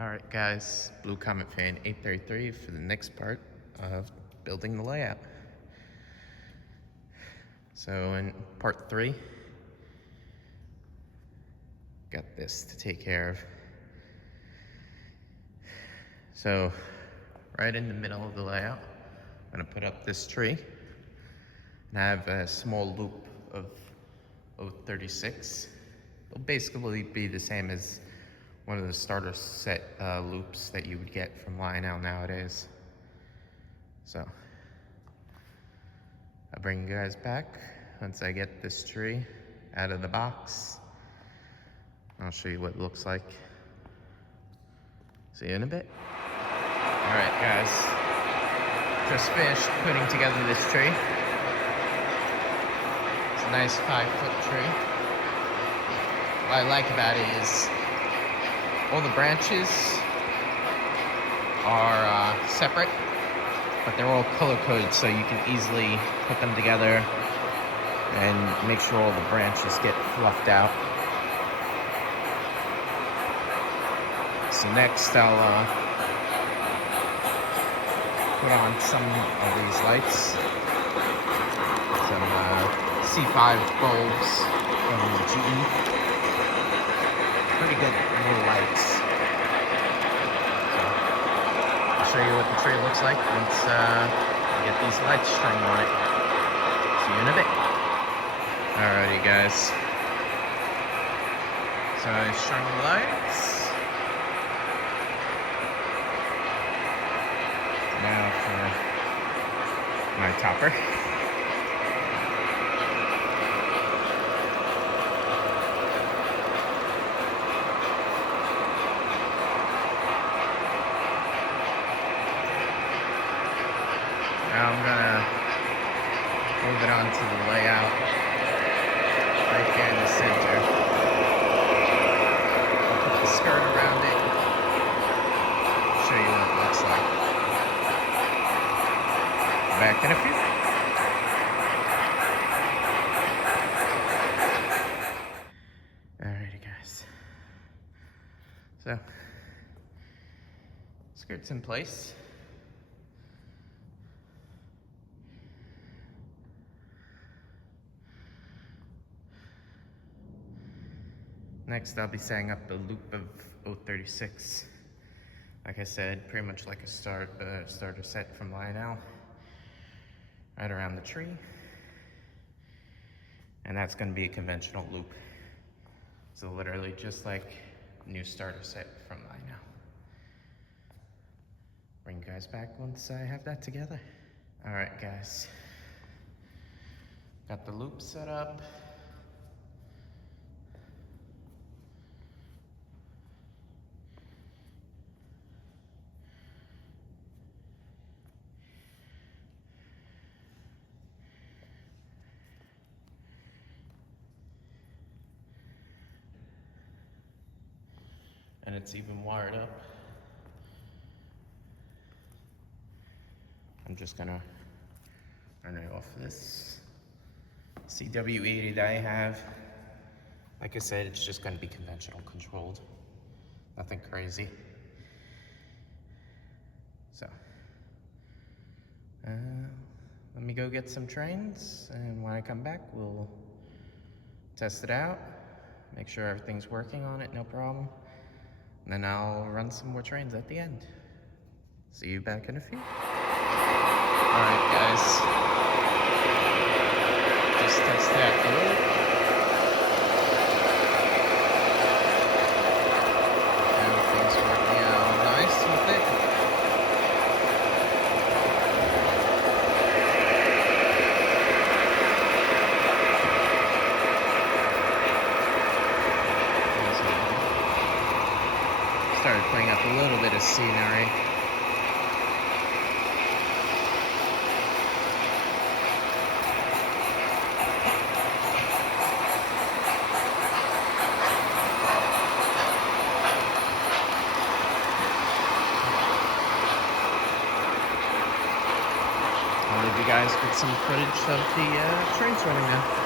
Alright guys, Blue Comet Fan 833 for the next part of building the layout. So in part 3, got this to take care of. So right in the middle of the layout, I'm going to put up this tree and have a small loop of 036. It'll basically be the same as one of the starter set loops that you would get from Lionel nowadays. So I'll bring you guys back once I get this tree out of the box. I'll show you what it looks like. See you in a bit. All right, guys. Just finished putting together this tree. It's a nice 5-foot tree. What I like about it is all the branches are separate, but they're all color-coded so you can easily put them together and make sure all the branches get fluffed out. So next I'll put on some of these lights, some C5 bulbs from GE. Pretty good little lights. So I'll show you what the tree looks like once I get these lights strung on it. See you in a bit. Alrighty guys. So I strung the lights. Now for my topper. Now I'm gonna move it onto the layout right here in the center. I'll put the skirt around it. Show you what it looks like. Back in a few. Alrighty guys. So, skirt's in place. Next, I'll be setting up the loop of 036. Like I said, pretty much like a starter set from Lionel. Right around the tree. And that's going to be a conventional loop. So literally just like a new starter set from Lionel. Bring you guys back once I have that together. Alright guys. Got the loop set up. And it's even wired up. I'm just gonna run it off this CW80 that I have. Like I said, it's just gonna be conventional controlled. Nothing crazy. So, let me go get some trains, and when I come back, we'll test it out, make sure everything's working on it, no problem. And then I'll run some more trains at the end. See you back in a few. Alright guys. Just test that loop. Everything's working out nice with it. Started putting up a little bit of scenery. I'll leave you guys with some footage of the trains running now.